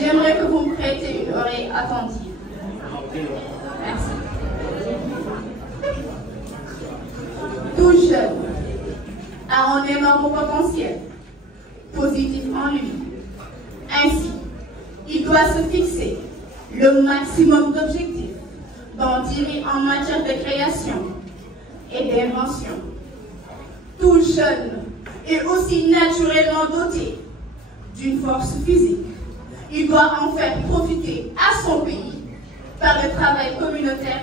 J'aimerais que vous me prêtiez une oreille attentive. Merci. Tout jeune a un énorme potentiel positif en lui. Ainsi, il doit se fixer le maximum d'objectifs d'en tirer en matière de création et d'invention. Tout jeune est aussi naturellement doté d'une force physique. Il doit en faire profiter à son pays par le travail communautaire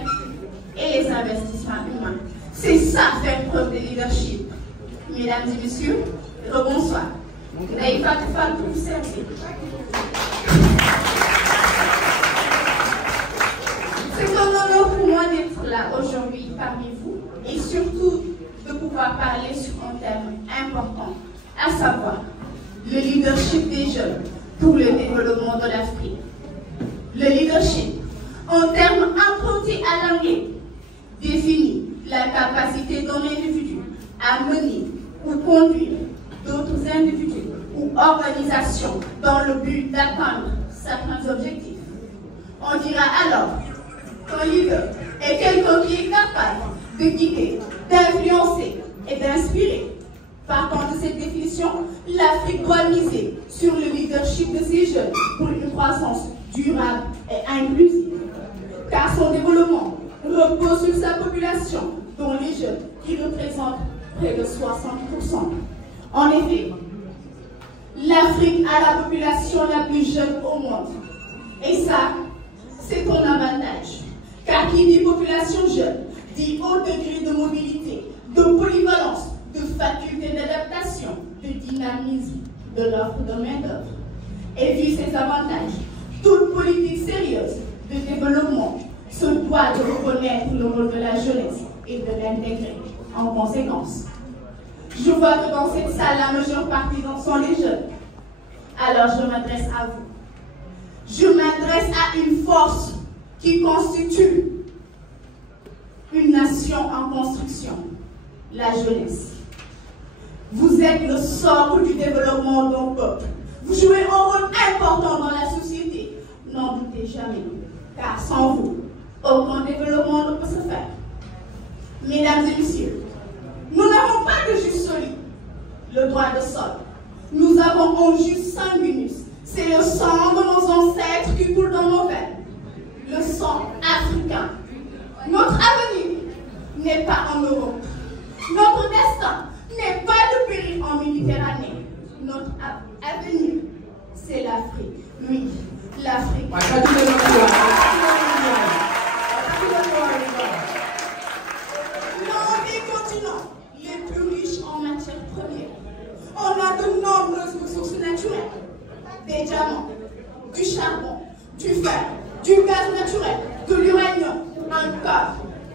et les investissements humains. C'est ça faire preuve de leadership. Mesdames et messieurs, rebonsoir. N'ayez pas de faire pour vous servir. C'est un honneur pour moi d'être là aujourd'hui parmi vous et surtout de pouvoir parler sur un thème important, à savoir le leadership des jeunes pour le développement de l'Afrique. Le leadership, en termes empruntés à l'anglais, définit la capacité d'un individu à mener ou conduire d'autres individus ou organisations dans le but d'atteindre certains objectifs. On dira alors qu'un leader est quelqu'un qui est capable de guider, d'influencer et d'inspirer. Partant de cette définition, l'Afrique doit miser sur le leadership de ses jeunes pour une croissance durable et inclusive. Car son développement repose sur sa population, dont les jeunes qui représentent près de 60%. En effet, l'Afrique a la population la plus jeune au monde. Et ça, c'est un avantage. Car qui dit population jeune, dit haut degré de mobilité, de polyvalence, de faculté d'adaptation, de dynamisme de l'offre de main-d'œuvre. Et vu ces avantages, toute politique sérieuse de développement se doit de reconnaître le rôle de la jeunesse et de l'intégrer en conséquence. Je vois que dans cette salle, la majeure partie sont les jeunes. Alors je m'adresse à vous. Je m'adresse à une force qui constitue une nation en construction, la jeunesse. Vous êtes le socle du développement d'un peuple. Vous jouez un rôle important dans la société. N'en doutez jamais, car sans vous, aucun développement ne peut se faire. Mesdames et messieurs, nous n'avons pas de jus solide, le droit de sol. Nous avons un jus sanguinus. C'est le sang de nos ancêtres qui coule dans nos veines. Le sang africain. Notre avenir n'est pas en Europe. Notre destin n'est pas de périr en Méditerranée. Notre avenir, c'est l'Afrique. Oui, l'Afrique. L'un des continents les plus riches en matières premières. On a de nombreuses ressources naturelles. Des diamants, du charbon, du fer, du gaz naturel, de l'uranium, encore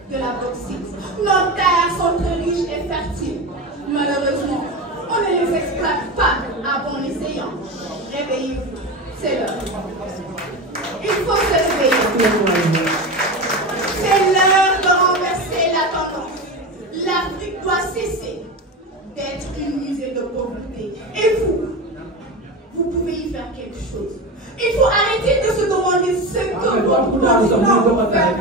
de la bauxite. Nos terres sont très riches et fertiles. Malheureusement, on ne les exploite pas à bon escient. Réveillez-vous, c'est l'heure. Il faut se réveiller. C'est l'heure de renverser la tendance. L'Afrique doit cesser d'être une musée de pauvreté. Et vous pouvez y faire quelque chose. Il faut arrêter de se demander ce que votre continent peut faire.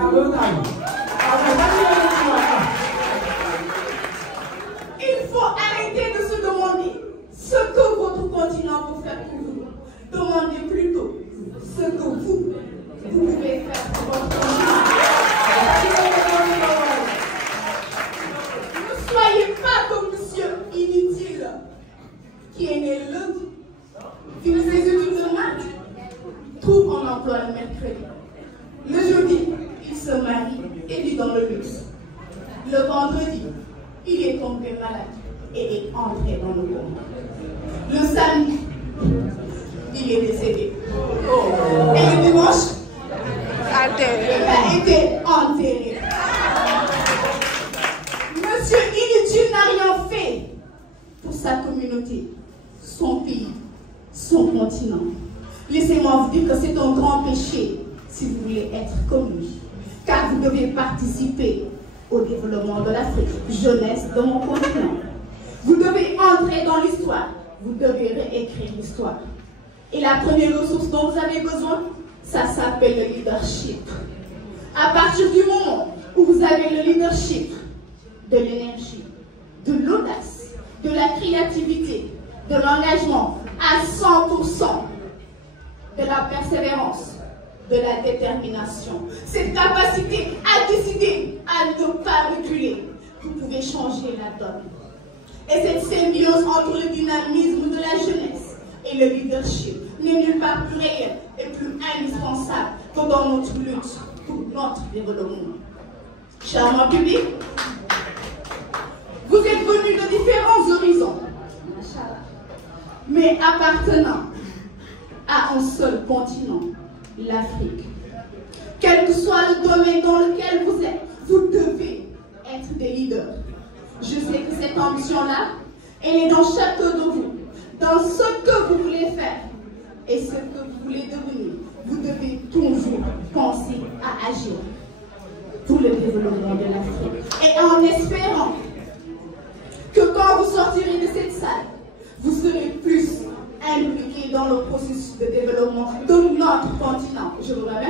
Il faut arrêter de se demander ce que votre continent peut faire pour vous. Demandez plutôt ce que vous pouvez faire pour votre continent. Ne soyez pas comme monsieur inutile qui est né lundi, finit ses études de maths, trouve un emploi le mercredi. Le jeudi, il se marie et vit dans le luxe. Le vendredi, il est tombé malade et est entré dans le coma. Le samedi, il est décédé. Et le dimanche, il a été enterré. Monsieur inutile n'a rien fait pour sa communauté, son pays, son continent. Laissez-moi vous dire que c'est un grand péché si vous voulez être comme lui. Car vous devez participer au développement de l'Afrique, jeunesse de mon continent. Vous devez entrer dans l'histoire. Vous devez réécrire l'histoire. Et la première ressource dont vous avez besoin, Ça s'appelle le leadership. À partir du moment où vous avez le leadership, de l'énergie, de l'audace, de la créativité, de l'engagement à 100%, de la persévérance, de la détermination, cette capacité à décider, à ne pas reculer, vous pouvez changer la donne. Et cette symbiose entre le dynamisme de la jeunesse et le leadership n'est nulle part plus réelle et plus indispensable que dans notre lutte pour notre développement. Chers public, vous êtes venus de différents horizons, mais appartenant à un seul continent, l'Afrique. Quel que soit le domaine dans lequel vous êtes, vous devez être des leaders. Je sais que cette ambition-là, elle est dans chacun de vous, dans ce que vous voulez faire et ce que vous voulez devenir. Vous devez toujours penser à agir pour le développement de l'Afrique. Et en espérant que quand vous sortirez de cette salle, vous serez plus impliqués dans le processus de développement de notre continent. Je vous remercie.